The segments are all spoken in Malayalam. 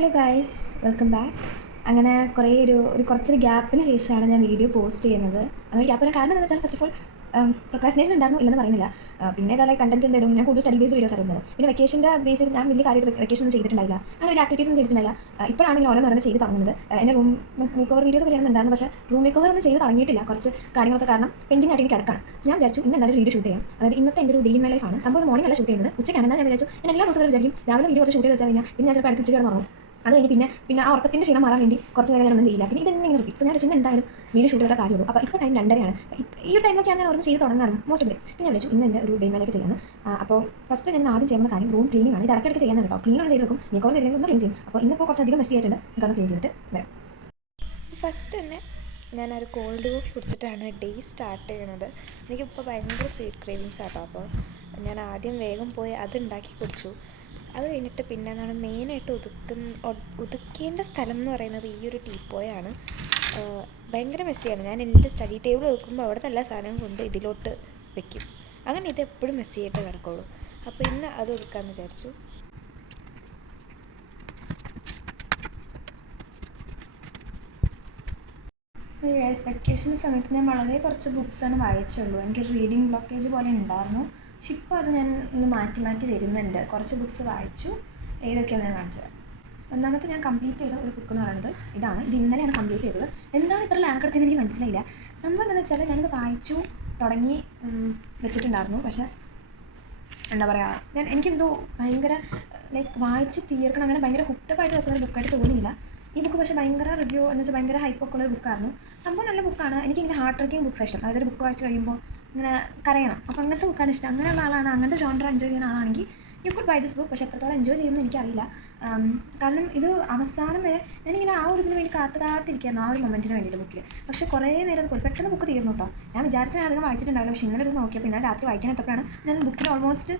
Hello guys, welcome back. അങ്ങനെ കുറച്ചൊരു ഗ്യാപ്പിന് ശേഷമാണ് ഞാൻ വീഡിയോ പോസ്റ്റ് ചെയ്യുന്നത്. അങ്ങനെ ഗ്യാപ്പിന് കാരണം എന്താണെന്ന് വെച്ചാൽ, ഫസ്റ്റ് ഓഫ് ഓൾ പ്രൊക്രാസ്റ്റിനേഷൻ ഉണ്ടായിരുന്നു ഇല്ലെന്ന് പറയുന്നില്ല. പിന്നെ ഇതായി കണ്ടന്റ് എന്തെങ്കിലും ഞാൻ കൂടുതൽ സ്റ്റഡി ബേസ് വീഡിയോസ് അറിയുന്നത്. പിന്നെ വെക്കേഷൻ്റെ ബേസിൽ ഞാൻ വലിയ കാര്യമായിട്ട് വെക്കേഷൻ ഒന്നും ചെയ്തിട്ടുണ്ടായില്ല, അങ്ങനെ വലിയ ആക്ടിവിറ്റീസും ചെയ്തിട്ടില്ല. ഇപ്പോഴാണെങ്കിൽ ഓരോന്ന് ചെയ്ത് തുടങ്ങുന്നത്. എൻ്റെ റൂം മേക്ക് ഓവർ വീഡിയോസ് ഒക്കെ ചെയ്യുന്നുണ്ടായിരുന്നു, പക്ഷേ റൂം മേക്ക് ഓവർ ഒന്നും ചെയ്ത് തുടങ്ങിയിട്ടില്ല. കുറച്ച് കാര്യങ്ങളൊക്കെ കാരണം പെൻഡിങ് ആയിട്ട് കിടക്കാണ്. സോ ഞാൻ വിചാരിച്ചു ഇന്ന് എന്തായാലും വീഡിയോ ഷൂട്ട് ചെയ്യാം. അതായത് ഇന്നത്തെ എൻ്റെ ഒരു ഡേ ഇൻ മൈ ലൈഫാണ്. സംഭവം മോർണിംഗ് അല്ല ഷൂട്ട് ചെയ്യുന്നത്, ഉച്ചയ്ക്കാണ്. ഞാൻ വിചാരിച്ചു ഞാൻ എല്ലാ ദിവസവും വിചാരിക്കും രാവിലെ വീഡിയോ കുറച്ച് ഷൂട്ട് ചെയ്ത് വെച്ചാൽ കഴിഞ്ഞാൽ പിന്നെ ഞാൻ ചിലപ്പോൾ അടുത്ത് ഉച്ചയ്ക്ക് കിടന്നു. അത് കഴിഞ്ഞ് പിന്നെ ആ ഉറക്കത്തിൻ്റെ ക്ഷീണം മാറാൻ വേണ്ടി കുറച്ച് നേരം ഞാനൊന്നും ചെയ്യില്ല. പിന്നെ ഇതെങ്ങനെ റിപ്പീറ്റ്. സോ ഞാൻ വെച്ചാൽ എന്തായാലും വീഡിയോ ഷൂട്ട് ചെയ്ത കാര്യമുള്ളൂ. അപ്പോൾ ഇപ്പോൾ ടൈം 2:30 ഈ ഒരു ടൈമൊക്കെയാണ് ഞാൻ ഓരോന്ന് ചെയ്ത് തുടങ്ങാറ് മോസ്റ്റ് ഓഫ്. പിന്നെ ഞാൻ വിളിച്ചു ഇന്ന് എൻ്റെ ഒരു ഡേ മേലേക്ക് ചെയ്യുന്നത്. അപ്പോൾ ഫസ്റ്റ് ഞാൻ ആദ്യം ചെയ്യുന്ന കാര്യം റൂം ക്ലീനിങ് ആണ്. ഇത് ഇടയ്ക്കിടയ്ക്ക് ചെയ്യാൻ കേട്ടോ. ക്ലീൻ ചെയ്ത് വെക്കും, മേക്കോവർ ചെയ്തെങ്കിൽ ഒന്ന് ക്ലീൻ ചെയ്യും. അപ്പോൾ ഇന്നിപ്പോൾ കുറച്ചധികം മെസ്സി ആയിട്ടുണ്ട്, നമുക്കൊന്ന് ക്ലീൻ ചെയ്തിട്ട് വരാം. ഫസ്റ്റ് തന്നെ ഞാനൊരു കോൾഡ് കോഫി കുടിച്ചിട്ടാണ് ഡേ സ്റ്റാർട്ട് ചെയ്യണത്. എനിക്കിപ്പോൾ ഭയങ്കര സ്വീറ്റ് ക്രേവിങ്സ് ആട്ടോ. അപ്പോൾ ഞാൻ ആദ്യം വേഗം പോയി അത് ഉണ്ടാക്കി കുടിച്ചു. അത് കഴിഞ്ഞിട്ട് പിന്നെ എന്താണ് മെയിനായിട്ട് ഒതുക്കേണ്ട സ്ഥലം എന്ന് പറയുന്നത് ഈ ഒരു ടീപ്പോയാണ്. ഭയങ്കര മെസ്സിയാണ്. ഞാൻ എൻ്റെ സ്റ്റഡി ടേബിൾ വെക്കുമ്പോൾ അവിടെ എല്ലാ സാധനവും കൊണ്ട് ഇതിലോട്ട് വെക്കും. അങ്ങനെ ഇതെപ്പോഴും മെസ്സിയായിട്ട് കിടക്കുള്ളൂ. അപ്പോൾ ഇന്ന് അത് ഒതുക്കാമെന്ന് വിചാരിച്ചു. വെക്കേഷൻ്റെ സമയത്ത് ഞാൻ വളരെ കുറച്ച് ബുക്സാണ് വായിച്ചുള്ളൂ. എനിക്ക് റീഡിങ് ബ്ലോക്കേജ് പോലെ ഉണ്ടായിരുന്നു. പക്ഷെ ഇപ്പോൾ അത് ഞാൻ ഒന്ന് മാറ്റി വരുന്നുണ്ട്. കുറച്ച് ബുക്സ് വായിച്ചു. ഏതൊക്കെയാണ് ഞാൻ കാണിച്ചത്. ഒന്നാമത്തെ ഞാൻ കംപ്ലീറ്റ് ചെയ്ത ഒരു ബുക്ക് എന്ന് പറയുന്നത് ഇതാണ്. ഇത് ഇന്നലെയാണ് കംപ്ലീറ്റ് ചെയ്തത്. എന്താണ് ഇത്ര ലാഗ് എടുത്തതെന്ന് എനിക്ക് മനസ്സിലായില്ല. സംഭവം എന്താണെന്ന് വെച്ചാൽ ഞാനിത് വായിച്ചു തുടങ്ങി വെച്ചിട്ടുണ്ടായിരുന്നു. പക്ഷേ എന്താ പറയുക, എനിക്കെന്തോ ഭയങ്കര വായിച്ച് തീർക്കണം, അങ്ങനെ ഭയങ്കര ഹുക്കപ്പായിട്ട് വെക്കുന്ന ഒരു ബുക്കായിട്ട് തോന്നിയില്ല. ഈ ബുക്ക് പക്ഷേ ഭയങ്കര റിവ്യൂ എന്ന് വെച്ചാൽ ഭയങ്കര ഹൈപ്പൊക്കെ ഉള്ളൊരു ബുക്കായിരുന്നു. സംഭവം നല്ല ബുക്കാണ്. എനിക്കിങ്ങനെ ഹാർട്ട് ബ്രേക്കിംഗ് ബുക്സാണ് ഇഷ്ടം. അതായത് ഒരു ബുക്ക് വായിച്ച് കഴിയുമ്പോൾ ഇങ്ങനെ കരയണം. അപ്പോൾ അങ്ങനത്തെ ബുക്കാണ് ഇഷ്ടം. അങ്ങനെയുള്ള ആളാണ്, അങ്ങനത്തെ ജോണർ എൻജോയ് ചെയ്യുന്ന ആളാണെങ്കിൽ you could buy this book. പക്ഷേ എത്രത്തോളം എൻജോയ് ചെയ്യുമെന്ന് എനിക്കറിയില്ല. കാരണം ഇത് അവസാനം വരെ ഞാനിങ്ങനെ ആ ഒരു ഇതിന് വേണ്ടി കാത്തിരിക്കുകയായിരുന്നു, ആ ഒരു മൊമെൻറ്റിന് വേണ്ടിയിട്ട് ബുക്കിൽ. പക്ഷേ കുറേ നേരം പോയി പെട്ടെന്ന് ബുക്ക് തീർന്നു കേട്ടോ. ഞാൻ വിചാരിച്ച ഞാൻ അധികം വായിച്ചിട്ടുണ്ടാവില്ല. പക്ഷേ ഇന്നലെ ഇത് നോക്കിയപ്പോൾ ഇന്നലെ രാത്രി വായിക്കാൻ എത്തപ്പോഴാണ് ഞാൻ ബുക്കിൽ ഓൾമോസ്റ്റ്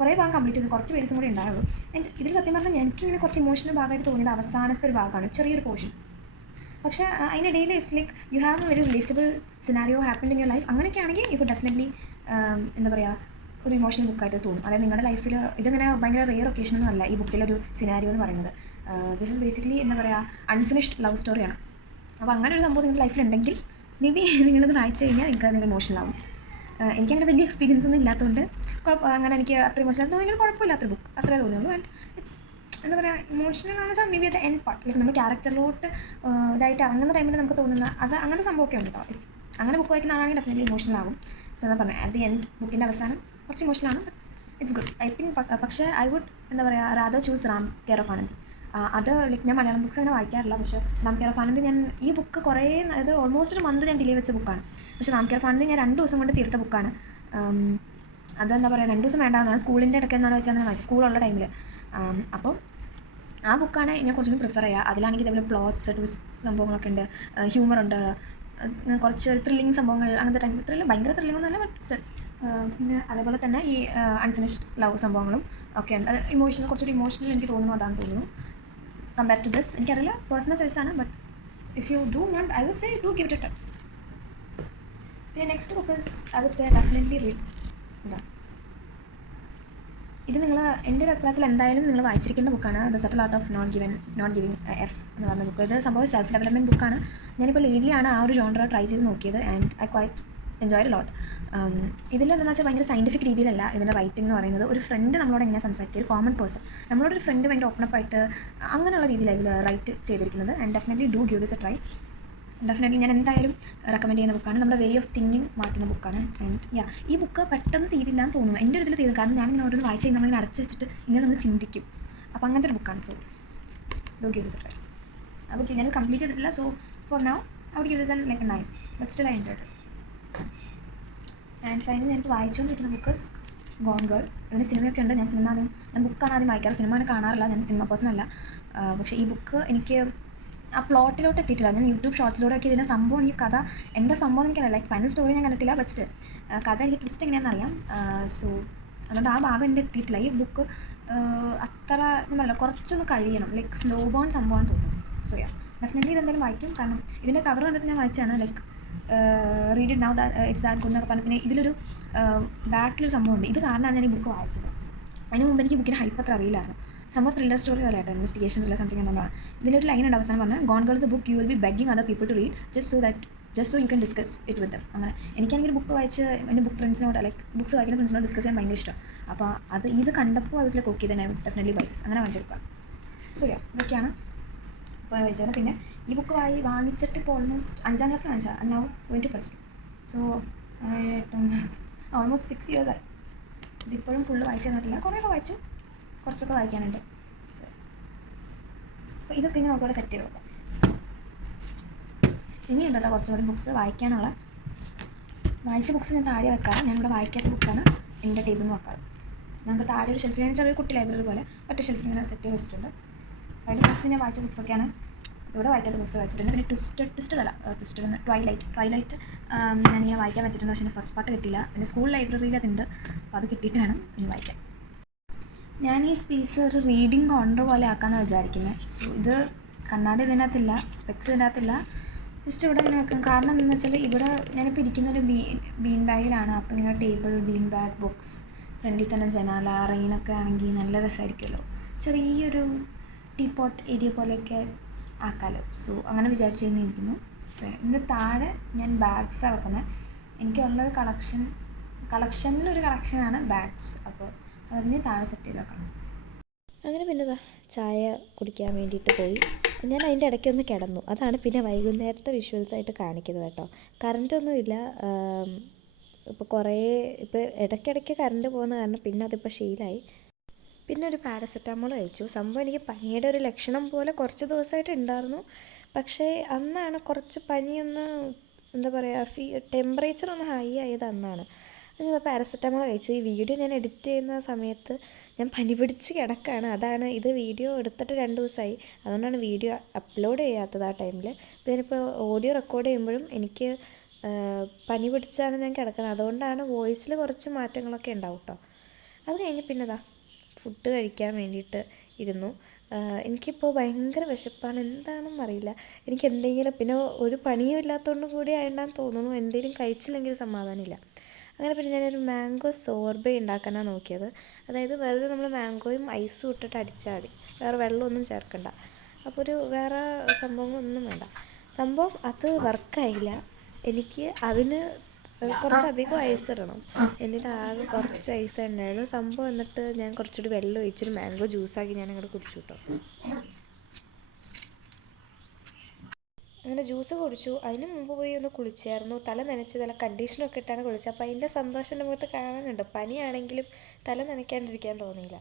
കുറേ ഭാഗം കംപ്ലീറ്റ് ചെയ്ത്. കുറച്ച് പേജും കൂടി ഉണ്ടായുള്ളൂ. ഇതിൽ സത്യം പറഞ്ഞാൽ എനിക്കിങ്ങനെ കുറച്ച് ഇമോഷണൽ ഭാഗമായിട്ട് തോന്നിയത് അവസാനത്തെ ഒരു ഭാഗമാണ്, ചെറിയൊരു പോർഷൻ. പക്ഷേ അതിനിടയിൽ if you have A very relatable scenario happened in your life, അങ്ങനെയൊക്കെ ആണെങ്കിൽ യു കുഡ് ഡെഫിനറ്റ്ലി എന്താ പറയുക, ഒരു ഇമോഷണൽ ബുക്കായിട്ട് തോന്നും. അതായത് നിങ്ങളുടെ ലൈഫിൽ ഇതിങ്ങനെ ഭയങ്കര റെയർ ഒക്കേഷനൊന്നും അല്ല ഈ ബുക്കിലൊരു സിനാരിയോ എന്ന് പറയുന്നത്. ദിസ് ഇസ് ബേസിക്കലി എന്താ പറയുക, അൺഫിനിഷ്ഡ് ലവ് സ്റ്റോറിയാണ്. അപ്പോൾ അങ്ങനെ ഒരു സംഭവം നിങ്ങളുടെ ലൈഫിലുണ്ടെങ്കിൽ മേ ബി നിങ്ങളിത് വായിച്ചു കഴിഞ്ഞാൽ നിങ്ങൾക്ക് നിങ്ങൾ ഇമോഷണൽ ആവും. എനിക്കങ്ങനെ വലിയ എക്സ്പീരിയൻസ് ഒന്നും ഇല്ലാത്തതുകൊണ്ട് അങ്ങനെ എനിക്ക് അത്ര ഇമോഷണൽ തോന്നിയാൽ കുഴപ്പമില്ലാത്തൊരു ബുക്ക് അത്രേ തോന്നിയുള്ളൂ. ആൻഡ് ഇറ്റ്സ് എന്താ പറയുക, ഇമോഷണൽ എന്ന് വെച്ചാൽ മേ ബി അത് എൻഡ് പാർട്ട്, ലൈക്ക് നമ്മൾ ക്യാരക്ടറിലോട്ട് ഇതായിട്ട് ഇറങ്ങുന്ന ടൈമിൽ നമുക്ക് തോന്നുന്ന അത് അങ്ങനെ സംഭവമൊക്കെ ഉണ്ട് കേട്ടോ. അങ്ങനെ ബുക്ക് വായിക്കുന്ന ആളാണെങ്കിൽ ഡെഫിനറ്റ്ലി ഇമോഷണൽ ആകും. സോ എന്താ പറയുക, അറ്റ് ദി എൻഡ് ബുക്കിൻ്റെ അവസാനം കുറച്ച് ഇമോഷണലാണ്, but it's good I think. പക്ഷേ ഐ വുഡ് എന്താ പറയുക, rather choose Ram care of Anandi. അത് ലൈക്ക് ഞാൻ മലയാളം ബുക്സ് അങ്ങനെ വായിക്കാറില്ല. പക്ഷേ റാം കെയർ ഓഫ് ആനന്ദി ഞാൻ ഈ ബുക്ക് കുറേ, അതായത് ഓൾമോസ്റ്റ് ഒരു മന്ത് ഞാൻ ഡിലേ വെച്ച ബുക്കാണ്. പക്ഷേ റാം കെയർ ഓഫ് ആനന്ദി ഞാൻ 2 ദിവസം കൊണ്ട് തീർത്ത ബുക്കാണ്. അതെന്താ പറയുക, 2 ദിവസം വേണ്ടാന്ന് സ്കൂളിൻ്റെ ഇടയ്ക്ക് എന്നാണ് വെച്ചാൽ ഞാൻ വായിച്ചത്, സ്കൂളുള്ള ടൈമിൽ. അപ്പോൾ ആ ബുക്കാണ് ഞാൻ കുറച്ചും കൂടി പ്രിഫർ ചെയ്യുക. അതിലാണെങ്കിൽ ഇതേപോലെ പ്ലോട്ട്സ്, ട്വിസ്റ്റ് സംഭവങ്ങളൊക്കെ ഉണ്ട്, ഹ്യൂമറുണ്ട്, കുറച്ച് ത്രില്ലിങ് സംഭവങ്ങൾ, അങ്ങനത്തെ ടൈം ഭയങ്കര ത്രില്ലിംഗ് ഒന്നുമല്ല, ബട്ട് സ്റ്റിൽ. പിന്നെ അതേപോലെ തന്നെ ഈ അൺഫിനിഷ്ഡ് ലവ് സംഭവങ്ങളും ഒക്കെ ഉണ്ട്. അത് ഇമോഷണൽ, കുറച്ചുകൂടി ഇമോഷണൽ എനിക്ക് തോന്നുന്നു, അതാണ് തോന്നുന്നു കമ്പയർ ടു ദിസ്. എനിക്കറിയില്ല, പേഴ്സണൽ ചോയ്സാണ്, but if you do want I would say do give it a. പിന്നെ next book is I would say definitely read. എന്താ ഇത് നിങ്ങൾ എൻ്റെ ഒരു അഭിപ്രായത്തിൽ എന്തായാലും നിങ്ങൾ വായിച്ചിരിക്കേണ്ട ബുക്കാണ് the subtle art of not giving F എന്ന് പറഞ്ഞ ബുക്ക്. ഇത് സംഭവം സെൽഫ് ഡെവലപ്മെൻറ്റ് ബുക്കാണ്. ഞാനിപ്പോൾ ലേറ്റ്ലിയാണ് ആ ഒരു ജോണർ ട്രൈ ചെയ്ത് നോക്കിയത്, and I quite enjoyed a lot. ഇതിലെന്താണെന്ന് വെച്ചാൽ ഭയങ്കര സയൻറ്റിഫിക് രീതിയിലല്ല ഇതിൻ്റെ റൈറ്റിംഗ് എന്ന് പറയുന്നത്. ഒരു ഫ്രണ്ട് നമ്മളോട് എങ്ങനെ സംസാരിക്കുക, ഒരു കോമൺ പേഴ്സൺ നമ്മളോടൊരു ഫ്രണ്ട് ഭയങ്കര ഓപ്പണപ്പായിട്ട് അങ്ങനെയുള്ള രീതിയിലാണ് ഇതിൽ റൈറ്റ് ചെയ്തിരിക്കുന്നത്. And definitely do give this a try. Definitely ഞാൻ എന്തായാലും റെക്കമെൻഡ് ചെയ്യുന്ന ബുക്കാണ്. നമ്മുടെ വേ ഓഫ് തിങ്കിങ് മാറ്റുന്ന ബുക്കാണ്. ആൻഡ് ഈ ബുക്ക് പെട്ടെന്ന് തീരില്ല എന്ന് തോന്നുന്നു, എൻ്റെ ഒരു ഇതിൽ തീരും. കാരണം ഞാനിങ്ങനെ ഓരോന്ന് വായിച്ച് കഴിഞ്ഞാൽ നമ്മളിങ്ങനെ അടച്ച് വെച്ചിട്ട് ഇങ്ങനെ നമ്മൾ ചിന്തിക്കും. അപ്പോൾ അങ്ങനത്തെ ഒരു ബുക്കാണ്. So do give this a try. ആ ബുക്ക് ഞാൻ കംപ്ലീറ്റ് ചെയ്തിട്ടില്ല. So for now I would give this and like 9, but still I enjoyed it. And finally ഞാൻ വായിച്ചുകൊണ്ടിരിക്കുന്ന ബുക്ക് ഗോൺ ഗേൾ. ഇതിന് സിനിമയൊക്കെ ഉണ്ട്. ഞാൻ ബുക്കാണ് ആദ്യം വായിക്കാറ്, സിനിമ അങ്ങനെ കാണാറില്ല. ഞാൻ സിനിമ പേഴ്സൺ അല്ല. പക്ഷേ ഈ ബുക്ക് എനിക്ക് ആ പ്ലോട്ടിലോട്ട് എത്തിയിട്ടില്ല. ഞാൻ യൂട്യൂബ് ഷോർട്സിലൂടെ ഒക്കെ ഇതിൻ്റെ സംഭവം, എനിക്ക് കഥ എന്താ സംഭവം എനിക്കറിയില്ല. ലൈക്ക് ഫൈനൽ സ്റ്റോറി ഞാൻ കണ്ടിട്ടില്ല, ബട്ട് സ്റ്റിൽ കഥ എനിക്ക് ട്വിസ്റ്റ് എങ്ങനെയാണെന്ന് അറിയാം. സോ അതുകൊണ്ട് ആ ഭാഗം എൻ്റെ എത്തിയിട്ടില്ല. ഈ ബുക്ക് അത്ര ഞാൻ പറയില്ല, കുറച്ചൊന്ന് കഴിയണം, ലൈക്ക് സ്ലോ ബേൺ സംഭവം തോന്നുന്നു. സോ ഡെഫിനറ്റ്ലി ഇതെന്തായാലും വായിക്കും. കാരണം ഇതിൻ്റെ കവർ കണ്ടിട്ട് ഞാൻ വായിച്ചാണ്, like read it now that it's that good എന്നൊക്കെ പറഞ്ഞു. പിന്നെ ഇതിലൊരു ബാക്കിലൊരു സംഭവമുണ്ട്. ഇത് കാരണമാണ് ഞാൻ ഈ ബുക്ക് വായിച്ചത്. അതിന് മുമ്പ് എനിക്ക് ബുക്കിന് ഹൈപ്പ് അത്ര അറിയില്ലായിരുന്നു. സംഭവം ത്രില്ലർ സ്റ്റോറി പോലെ ആയിട്ട് ഇൻവെസ്റ്റിഗേഷൻ അല്ല സംതിങ് എന്നുള്ളതാണ്. ഇതിലൊരു ലൈൻ ഉണ്ട് അവസാനം പറഞ്ഞാൽ Gone Girl's a book you will be begging other people to read just so you can discuss it with them. അങ്ങനെ എനിക്കാണെങ്കിൽ ബുക്ക് വായിച്ച് എൻ്റെ ബുക്ക് ഫ്രണ്ട്സിനോട് ലൈക്ക് ബുക്സ് വായിക്കുന്ന ഫ്രണ്ട്സിനോട് ഡിസ്കസ് ചെയ്യാൻ ഭയങ്കര ഇഷ്ടം. അപ്പോൾ ഇത് കണ്ടപ്പോൾ അത് ലൈക്ക് ഓക്കെ തന്നെ ഡെഫിനറ്റ്ലി ബൈ ദിസ് അങ്ങനെ വായിച്ചെടുക്കാം. സോ ഇതൊക്കെയാണ് ഇപ്പോൾ വായിച്ചത്. പിന്നെ ഈ ബുക്ക് വാങ്ങിച്ചിട്ട് ഇപ്പോൾ ഓൾമോസ്റ്റ് 5ാം ക്ലാസ് വാങ്ങിച്ചാൽ now going to +2. So almost 6 years ആയി. ഇതിപ്പോഴും ഫുള്ള് വായിച്ചു തന്നിട്ടില്ല, കുറേയൊക്കെ വായിച്ചു, കുറച്ചൊക്കെ വായിക്കാനുണ്ട്. സോ അപ്പോൾ ഇതൊക്കെ ഇങ്ങനെ നമുക്കവിടെ സെറ്റ് ചെയ്ത് നോക്കാം. ഇനിയുണ്ടല്ലോ കുറച്ചുകൂടി ബുക്ക്സ് വായിക്കാനുള്ള. വായിച്ച ബുക്ക്സ് ഞാൻ താഴെ വെക്കാറ്, ഞാനിവിടെ വായിക്കാത്ത ബുക്സാണ് എൻ്റെ ടേബിളിൽ നിന്ന് വെക്കാറ്. ഞങ്ങൾക്ക് താഴെ ഒരു ഷെൽഫിൽ ഞാൻ ചെറിയൊരു കുട്ടി ലൈബ്രറി പോലെ ഒറ്റ ഷെൽഫിൽ ഇങ്ങനെ സെറ്റ് ചെയ്ത് വെച്ചിട്ടുണ്ട്. അതിൽ ഫസ്റ്റ് ഞാൻ വായിച്ച ബുക്സൊക്കെയാണ്. ഇവിടെ വായിക്കാത്ത ബുക്സ് വായിച്ചിട്ടുണ്ട്. പിന്നെ ട്വൈലൈറ്റ് ഞാനിങ്ങനെ വായിക്കാൻ വെച്ചിട്ടുണ്ട്. പക്ഷേ എൻ്റെ ഫസ്റ്റ് പാർട്ട് കിട്ടിയില്ല. പിന്നെ സ്കൂൾ ലൈബ്രറിയിൽ അതുണ്ട്, അപ്പോൾ അത് കിട്ടിയിട്ട് വേണം ഇനി വായിക്കാൻ. ഞാൻ ഈ സ്പേസ് ഒരു റീഡിങ് കോർണർ പോലെ ആക്കാമെന്ന് വിചാരിക്കുന്നത്. സോ ഇത് കണ്ണാടി ഇതിനകത്തില്ല, സ്പെക്സ് ഇതിനകത്തില്ല, ജസ്റ്റ് ഇവിടെ ഇങ്ങനെ വെക്കാം. കാരണം എന്താണെന്ന് വെച്ചാൽ ഇവിടെ ഞാനിപ്പോൾ ഇരിക്കുന്നൊരു ബീൻ ബാഗിലാണ്. അപ്പോൾ ഇങ്ങനെ ടേബിൾ, ബീൻ ബാഗ്, ബുക്സ്, ഫ്രണ്ടിൽ തന്നെ ജനാല, റെയിനൊക്കെ ആണെങ്കിൽ നല്ല രസമായിരിക്കുമല്ലോ. ചെറിയൊരു ടീപോട്ട് ഏരിയ പോലെയൊക്കെ ആക്കാമല്ലോ. സോ അങ്ങനെ വിചാരിച്ച് തന്നെ ഇരിക്കുന്നു. സോ ഇതിൻ്റെ താഴെ ഞാൻ ബാഗ്സാണ് വെക്കുന്നത്. എനിക്കുള്ളൊരു കളക്ഷനിലൊരു കളക്ഷനാണ് ബാഗ്സ്. അപ്പോൾ അതിന് താഴെ സെറ്റ് ചെയ്ത് വെക്കണം. അങ്ങനെ പിന്നെ ചായ കുടിക്കാൻ വേണ്ടിയിട്ട് പോയി. ഞാൻ അതിൻ്റെ ഇടയ്ക്കൊന്ന് കിടന്നു. അതാണ് പിന്നെ വൈകുന്നേരത്തെ വിഷ്വൽസായിട്ട് കാണിക്കുന്നത് കേട്ടോ. കറണ്ടൊന്നുമില്ല. ഇപ്പോൾ ഇടയ്ക്കിടയ്ക്ക് കറണ്ട് പോകുന്ന കാരണം പിന്നെ അതിപ്പോൾ ശീലമായി. പിന്നെ ഒരു പാരസെറ്റാമോൾ കഴിച്ചു. സംഭവം എനിക്ക് പനിയുടെ ഒരു ലക്ഷണം പോലെ കുറച്ച് ദിവസമായിട്ട് ഉണ്ടായിരുന്നു. പക്ഷേ അന്നാണ് കുറച്ച് പനിയൊന്ന് എന്താ പറയുക ടെമ്പറേച്ചർ ഒന്ന് ഹൈ ആയത് അന്നാണ്. ഞാൻ പാരസെറ്റാമോൾ കഴിച്ചു. ഈ വീഡിയോ ഞാൻ എഡിറ്റ് ചെയ്യുന്ന സമയത്ത് ഞാൻ പനി പിടിച്ച് കിടക്കുകയാണ്. അതാണ് ഇത് വീഡിയോ എടുത്തിട്ട് 2 ദിവസമായി. അതുകൊണ്ടാണ് വീഡിയോ അപ്ലോഡ് ചെയ്യാത്തത് ആ ടൈമിൽ. അപ്പോൾ ഞാനിപ്പോൾ ഓഡിയോ റെക്കോർഡ് ചെയ്യുമ്പോഴും എനിക്ക് പനി പിടിച്ചാണ് ഞാൻ കിടക്കുന്നത്. അതുകൊണ്ടാണ് വോയിസിൽ കുറച്ച് മാറ്റങ്ങളൊക്കെ ഉണ്ടാവും കേട്ടോ. അത് കഴിഞ്ഞ് പിന്നെ ഫുഡ് കഴിക്കാൻ വേണ്ടിയിട്ട് ഇരുന്നു. എനിക്കിപ്പോൾ ഭയങ്കര വിശപ്പാണ്, എന്താണെന്നറിയില്ല. എനിക്ക് എന്തെങ്കിലും പിന്നെ ഒരു പണിയും ഇല്ലാത്തതുകൊണ്ട് കൂടി ആയതാണെന്ന് തോന്നുന്നു, എന്തെങ്കിലും കഴിച്ചില്ലെങ്കിൽ സമാധാനമില്ല. അങ്ങനെ പിന്നെ ഞാനൊരു മാംഗോ സോർബേ ഉണ്ടാക്കാനാണ് നോക്കിയത്. അതായത് വെറുതെ നമ്മൾ മാംഗോയും ഐസും ഇട്ടിട്ട് അടിച്ചാൽ മതി, വേറെ വെള്ളമൊന്നും ചേർക്കണ്ട. അപ്പോൾ വേറെ സംഭവങ്ങളൊന്നും വേണ്ട. സംഭവം അത് വർക്കായില്ല. എനിക്ക് അതിന് കുറച്ചധികം ഐസ് ഇടണം. എൻ്റെ ആകെ കുറച്ച് ഐസ് ഉണ്ടായിരുന്നു സംഭവം. എന്നിട്ട് ഞാൻ കുറച്ചുകൂടി വെള്ളം ഒഴിച്ചൊരു മാംഗോ ജ്യൂസാക്കി ഞാൻ അങ്ങോട്ട് കുടിച്ചു കേട്ടോ. അങ്ങനെ ജ്യൂസ് കുടിച്ചു. അതിന് മുമ്പ് പോയി ഒന്ന് കുളിച്ചായിരുന്നു. തല നനച്ച് നല്ല കണ്ടീഷനൊക്കെ ഇട്ടാണ് കുളിച്ചത്. അപ്പോൾ അതിൻ്റെ സന്തോഷം എൻ്റെ മുഖത്ത് കാണാനുണ്ട്. പനിയാണെങ്കിലും തല നനയ്ക്കാണ്ടിരിക്കാൻ തോന്നിയില്ല.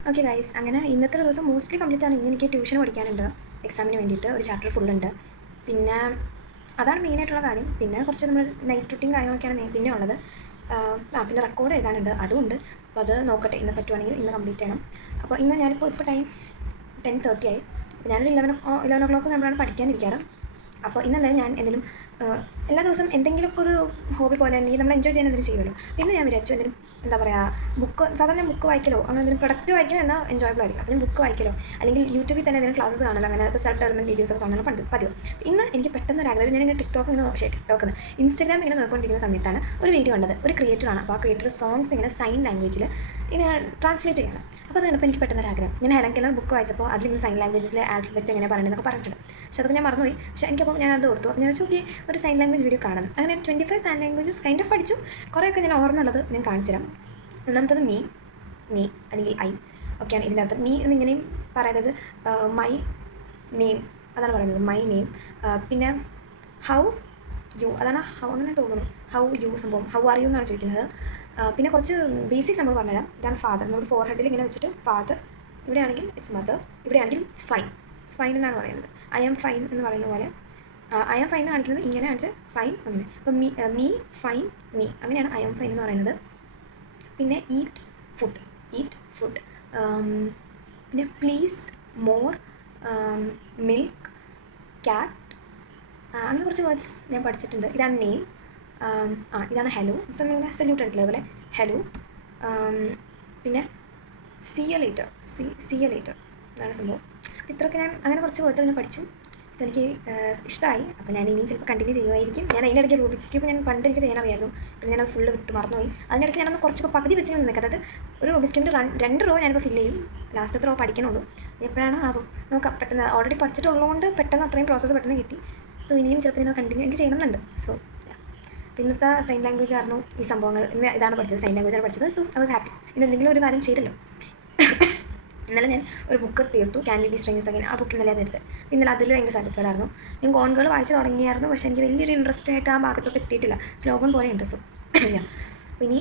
ഓക്കെ ഗൈസ്, അങ്ങനെ ഇന്നത്തെ ദിവസം മോസ്റ്റ്ലി കംപ്ലീറ്റ് ആണ്. ഇന്ന് എനിക്ക് ട്യൂഷൻ പഠിക്കാനുണ്ട്, എക്സാമിന് വേണ്ടിയിട്ട് ഒരു ചാപ്റ്റർ ഫുള്ളുണ്ട്. പിന്നെ അതാണ് മെയിനായിട്ടുള്ള കാര്യം. പിന്നെ കുറച്ച് നമ്മൾ നൈറ്റ് റുട്ടീൻ കാര്യങ്ങളൊക്കെയാണ് പിന്നെ ഉള്ളത്. പിന്നെ റെക്കോർഡ് എഴുതാനുണ്ട്, അതുകൊണ്ട്. അപ്പോൾ അത് നോക്കട്ടെ, ഇന്ന് പറ്റുവാണെങ്കിൽ ഇന്ന് കംപ്ലീറ്റ് ചെയ്യണം. അപ്പോൾ ഇന്ന് ഞാനിപ്പോൾ ടൈം 10:30 ആയി. അപ്പോൾ ഞാനൊരു 11 o'clock നമ്മളാണ് പഠിക്കാനിരിക്കാറ്. അപ്പോൾ ഇന്നെന്തായാലും ഞാൻ എന്തെങ്കിലും എല്ലാ ദിവസവും എന്തെങ്കിലുമൊക്കെ ഒരു ഹോബി പോലെ അല്ലെങ്കിൽ നമ്മൾ എൻജോയ് ചെയ്യാൻ എന്തെങ്കിലും ചെയ്യുമല്ലോ. പിന്നെ ഞാൻ വിചാരിച്ചു എന്തെങ്കിലും എന്താ പറയുക സാധാരണ ബുക്ക് വായിക്കലോ അങ്ങനെ എന്തെങ്കിലും പ്രൊഡക്റ്റ് വായിക്കലോ എന്നാൽ എൻജോയബിൾ ആയിരിക്കും. അപ്പോൾ ഞാൻ ബുക്ക് വായിക്കലോ അല്ലെങ്കിൽ യൂട്യൂബിൽ തന്നെ എന്തെങ്കിലും ക്ലാസ്സസ് കാണല്ലോ, അങ്ങനെ സെൽഫ് ഡെവലപ്മെൻറ്റ് വീഡിയോസൊക്കെ കാണാനോ പതിവ്. ഇന്ന് എനിക്ക് പെട്ടെന്ന് ആഗ്രഹം, ഞാനിങ്ങനെ ടിക്ടോക്ക് ഇൻസ്റ്റാഗ്രാം ഇങ്ങനെ നോക്കിക്കൊണ്ടിരിക്കുന്ന സമയത്താണ് ഒരു വീഡിയോ കണ്ടത്. ഒരു ക്രിയേറ്ററാണ്. അപ്പോൾ ആ ക്രിയേറ്റർ സോങ്സ് ഇങ്ങനെ സൈൻ ലാംഗ്വേജിൽ ഇങ്ങനെ ട്രാൻസ്ലേറ്റ് ചെയ്യണം. അപ്പോൾ അത് കണ്ടപ്പോൾ എനിക്ക് പെട്ടെന്നൊരാഗ്രഹം. ഞാൻ ഹെലൻ കെല്ലർ ബുക്ക് വായിച്ചപ്പോൾ അതിലിങ്ങനെ സൈൻ ലാംഗ്വേജിലെ ആൽഫബറ്റ് എങ്ങനെ പറയുന്നതൊക്കെ പറഞ്ഞിട്ടുണ്ട്. പക്ഷേ അതൊക്കെ ഞാൻ മറന്നുപോയി. പക്ഷേ എനിക്കപ്പോൾ ഞാൻ അത് ഓർത്തു. അപ്പോൾ ഞാൻ വെച്ചാൽ ഒരു സൈൻ ലാംഗ്വേജ് വീഡിയോ കാണണം. അങ്ങനെ 25 സൈൻ ലാംഗ്വേജസ് കൈൻഡ് ഓഫ് പഠിച്ചു. കുറേയൊക്കെ ഞാൻ ഓർമ്മയുള്ളത് ഞാൻ കാണിച്ചു തരാം. ഒന്നാമത്തത് മീ അല്ലെങ്കിൽ ഐ ഒക്കെയാണ് ഇതിൻ്റെ അർത്ഥം. മീ എന്നിങ്ങനെയും പറയുന്നത് മൈ നെയിം, അതാണ് പറയുന്നത് മൈ നെയിം. പിന്നെ ഹൗ യു, അതാണ് ഹൗ അങ്ങനെ തോന്നുന്നു. ഹൗ യു സംഭവം ഹൗ ആർ യു എന്നാണ് ചോദിക്കുന്നത്. പിന്നെ കുറച്ച് ബേസിക്സ് നമ്മൾ പറഞ്ഞുതരാം. ഇതാണ് ഫാദർ. നമ്മൾ ഫോർ ഹെഡിൽ ഇങ്ങനെ വെച്ചിട്ട് ഫാദർ, ഇവിടെയാണെങ്കിൽ ഇറ്റ്സ് മദർ, ഇവിടെയാണെങ്കിൽ ഇറ്റ്സ് ഫൈൻ എന്നാണ് പറയുന്നത്. ഐ ആം ഫൈൻ എന്ന് പറയുന്ന പോലെ ഐ ആം ഫൈൻ എന്ന് കാണിക്കുന്നത് ഇങ്ങനെ കാണിച്ച് ഫൈൻ അങ്ങനെ. അപ്പം മീ ഫൈൻ മീ അങ്ങനെയാണ് ഐ ആം ഫൈൻ എന്ന് പറയുന്നത്. പിന്നെ ഈറ്റ് ഫുഡ്. പിന്നെ പ്ലീസ്, മോർ, മിൽക്ക്, ക്യാറ്റ്, അങ്ങനെ കുറച്ച് വേർഡ്സ് ഞാൻ പഠിച്ചിട്ടുണ്ട്. ഇതാണ് നെയിം. ഇതാണ് ഹലോ. നമ്മളിങ്ങനെ സല്യൂട്ട് ഉണ്ടല്ലോ അതുപോലെ ഹലോ. പിന്നെ സി എ ലേറ്റർ ഇതാണ് സംഭവം. ഇത്രയൊക്കെ ഞാൻ അങ്ങനെ കുറച്ച് വേർഡ്സ് ഞാൻ പഠിച്ചു. സോ എനിക്ക് ഇഷ്ടമായി. അപ്പോൾ ഞാൻ ഇനിയും ചിലപ്പോൾ കണ്ടിന്യൂ ചെയ്യുമായിരിക്കും. ഞാൻ അതിനിടയ്ക്ക് റൂബിക്സ് ക്യൂബ് ഞാൻ പണ്ട് എനിക്ക് ചെയ്യാൻ അറിയായിരുന്നു. പിന്നെ ഞാനത് ഫുള്ള് വിട്ട് മറന്നുപോയി. അതിനിടയ്ക്ക് ഞാനൊന്ന് കുറച്ചൊക്കെ പകുതി വെച്ച് നിൽക്കുക. അതായത് ഒരു റൂബിക്സ് ക്യൂബിൻ്റെ 2 റോ ഞാനിപ്പോൾ ഫില്ല് ചെയ്യും. ലാസ്റ്റത്തെ റോ പഠിക്കണുള്ളൂ. എപ്പോഴാണ് ആവും നമുക്ക് പെട്ടെന്ന് ഓൾറെഡി പഠിച്ചിട്ടുള്ളതുകൊണ്ട് പെട്ടെന്ന് അത്രയും പ്രോസസ്സ് പെട്ടെന്ന് കിട്ടി. സോ ഇനിയും ചിലപ്പോൾ ഞാൻ കണ്ടിന്യൂ എനിക്ക് ചെയ്യണമെന്നുണ്ട്. സോ ഇന്നത്തെ സൈൻ ലാംഗ്വേജ് ആയിരുന്നു ഈ സംഭവങ്ങൾ. ഇന്ന് ഇതാണ് പഠിച്ചത്, സൈൻ ലാംഗ്വേജാണ് പഠിച്ചത്. So I was happy. ഇന്ന് എന്തെങ്കിലും ഒരു കാര്യം ചെയ്തല്ലോ. ഇന്നലെ ഞാൻ ഒരു ബുക്ക് തീർത്തു, can we B strangers again. ആ ബുക്ക് ഇന്നലെ തീർത്ത്. ഇന്നലെ അതിൽ ഭയങ്കര സാറ്റിസ്ഫൈഡ് ആയിരുന്നു. ഞാൻ ഗോൺ ഗേൾ വായിച്ച് തുടങ്ങിയായിരുന്നു, പക്ഷേ എനിക്ക് വലിയൊരു ഇൻട്രസ്റ്റ് ആയിട്ട് ആ ഭാഗത്തോട്ട് എത്തിയിട്ടില്ല. സ്ലോഗൻ പോലെ ഉണ്ട്. സോ അപ്പോൾ ഇനി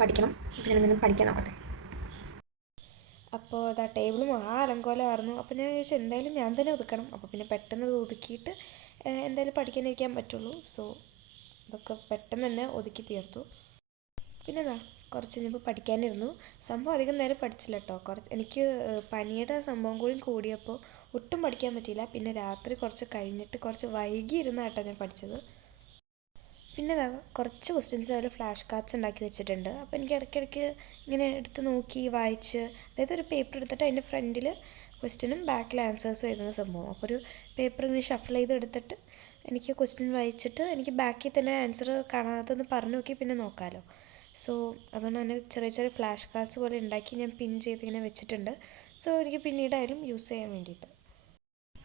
പഠിക്കണം. പിന്നെ എന്തെങ്കിലും പഠിക്കാൻ നോക്കട്ടെ. അപ്പോൾ അതാ ടേബിൾ അലങ്കോലമായിരുന്നു. അപ്പോൾ ഞാൻ ചോദിച്ചാൽ എന്തായാലും ഞാൻ തന്നെ ഒതുക്കണം. അപ്പോൾ പിന്നെ പെട്ടെന്ന് അത് ഒതുക്കിയിട്ട് എന്തായാലും പഠിക്കാനിരിക്കാൻ പറ്റുള്ളൂ. സോ അതൊക്കെ പെട്ടെന്ന് തന്നെ ഒതുക്കി തീർത്തു. പിന്നെ കുറച്ച് കഴിഞ്ഞപ്പോൾ പഠിക്കാനിരുന്നു. സംഭവം അധികം നേരം പഠിച്ചില്ല കേട്ടോ. എനിക്ക് പനിയുടെ സംഭവം കൂടി കൂടിയപ്പോൾ ഒട്ടും പഠിക്കാൻ പറ്റിയില്ല. പിന്നെ രാത്രി കുറച്ച് കഴിഞ്ഞിട്ട് കുറച്ച് വൈകി ഇരുന്ന കേട്ടോ ഞാൻ പഠിച്ചത്. പിന്നെ കുറച്ച് ക്വസ്റ്റ്യൻസ് അതിൽ ഫ്ലാഷ് കാർഡ്സ് ഉണ്ടാക്കി വെച്ചിട്ടുണ്ട്. അപ്പോൾ എനിക്ക് ഇടയ്ക്കിടയ്ക്ക് ഇങ്ങനെ എടുത്ത് നോക്കി വായിച്ച്, അതായത് ഒരു പേപ്പർ എടുത്തിട്ട് അതിൻ്റെ ഫ്രണ്ടിൽ ക്വസ്റ്റ്യനും ബാക്കിൽ ആൻസേഴ്സും എഴുതുന്ന സംഭവം. അപ്പോൾ ഒരു പേപ്പർ ഇങ്ങനെ ഷഫിൾ ചെയ്ത് എടുത്തിട്ട് എനിക്ക് ക്വസ്റ്റ്യൻ വായിച്ചിട്ട് എനിക്ക് ബാക്കിൽ തന്നെ ആൻസർ കാണാതൊന്ന് പറഞ്ഞു നോക്കി പിന്നെ നോക്കാമല്ലോ. സോ അതുകൊണ്ട് തന്നെ ചെറിയ ചെറിയ ഫ്ലാഷ് കാർഡ്സ് പോലെ ഉണ്ടാക്കി ഞാൻ പിൻ ചെയ്ത് ഇങ്ങനെ വെച്ചിട്ടുണ്ട്. സോ എനിക്ക് പിന്നീടായാലും യൂസ് ചെയ്യാൻ വേണ്ടിയിട്ട്.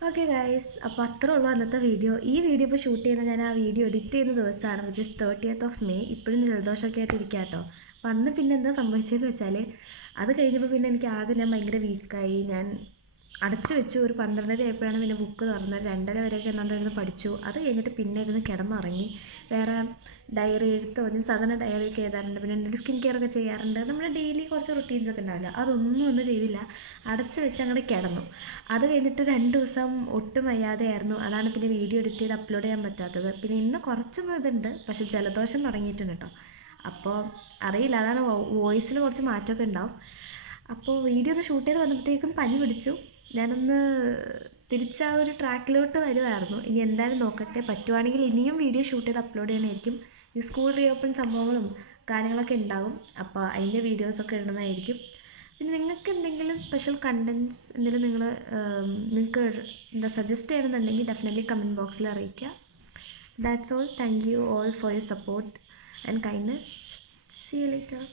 ഓക്കെ ഗൈസ്, അപ്പോൾ അത്രേ ഉള്ളൂ അന്നത്തെ വീഡിയോ. ഈ വീഡിയോ ഇപ്പോൾ ഷൂട്ട് ചെയ്യുന്ന ഞാൻ ആ വീഡിയോ എഡിറ്റ് ചെയ്യുന്ന ദിവസമാണ്, വിച്ച് ഇസ് 30th May. ഇപ്പോഴും ജലദോഷമൊക്കെ ആയിട്ട് ഇരിക്കുക കേട്ടോ. അപ്പോൾ അന്ന് പിന്നെ എന്താ സംഭവിച്ചതെന്ന് വെച്ചാൽ, അത് കഴിഞ്ഞപ്പോൾ പിന്നെ എനിക്ക് ആകെ ഞാൻ ഭയങ്കര വീക്കായി. ഞാൻ അടച്ചു വെച്ചു. ഒരു 12:30 ആയപ്പോഴാണ് പിന്നെ ബുക്ക് തുറന്നത്. 2:30 വരെയൊക്കെ ഇരുന്ന് പഠിച്ചു. അത് കഴിഞ്ഞിട്ട് പിന്നെ ഇരുന്ന് കിടന്നുറങ്ങി. വേറെ ഡയറി എഴുത്തോ, ഞാൻ സാധാരണ ഡയറിയൊക്കെ എഴുതാറുണ്ട്. പിന്നെ എൻ്റെ സ്കിൻ കെയർ ഒക്കെ ചെയ്യാറുണ്ട്. നമ്മുടെ ഡെയിലി കുറച്ച് റുട്ടീൻസൊക്കെ ഉണ്ടാവില്ല, അതൊന്നും ഒന്നും ചെയ്തില്ല. അടച്ചു വെച്ച് അങ്ങോട്ട് കിടന്നു. അത് കഴിഞ്ഞിട്ട് 2 ദിവസം ഒട്ടും വയ്യാതെയായിരുന്നു. അതാണ് പിന്നെ വീഡിയോ എഡിറ്റ് ചെയ്ത് അപ്ലോഡ് ചെയ്യാൻ പറ്റാത്തത്. പിന്നെ ഇന്ന് കുറച്ചൊന്നും ഇതുണ്ട്, പക്ഷേ ജലദോഷം തുടങ്ങിയിട്ടുണ്ട് കേട്ടോ. അപ്പോൾ അറിയില്ല, അതാണ് വോയിസിൽ കുറച്ച് മാറ്റമൊക്കെ ഉണ്ടാവും. അപ്പോൾ വീഡിയോ ഒന്ന് ഷൂട്ട് ചെയ്ത് വന്നപ്പോഴത്തേക്കും പനി പിടിച്ചു. ഞാനൊന്ന് തിരിച്ച് ആ ഒരു ട്രാക്കിലോട്ട് വരുമായിരുന്നു. ഇനി എന്തായാലും നോക്കട്ടെ, പറ്റുവാണെങ്കിൽ ഇനിയും വീഡിയോ ഷൂട്ട് ചെയ്ത് അപ്ലോഡ് ചെയ്യണമായിരിക്കും. ഈ സ്കൂൾ റീഓപ്പൺ സംഭവങ്ങളും കാര്യങ്ങളൊക്കെ ഉണ്ടാകും. അപ്പോൾ അതിൻ്റെ വീഡിയോസൊക്കെ ഇടുന്നതായിരിക്കും. പിന്നെ നിങ്ങൾക്ക് എന്തെങ്കിലും സ്പെഷ്യൽ കണ്ടൻറ്റ്സ് എന്തെങ്കിലും നിങ്ങൾക്ക് എന്താ സജസ്റ്റ് ചെയ്യണമെന്നുണ്ടെങ്കിൽ ഡെഫിനറ്റ്ലി കമൻറ്റ് ബോക്സിൽ അറിയിക്കുക. That's all. Thank you all for your support and kindness. See you later.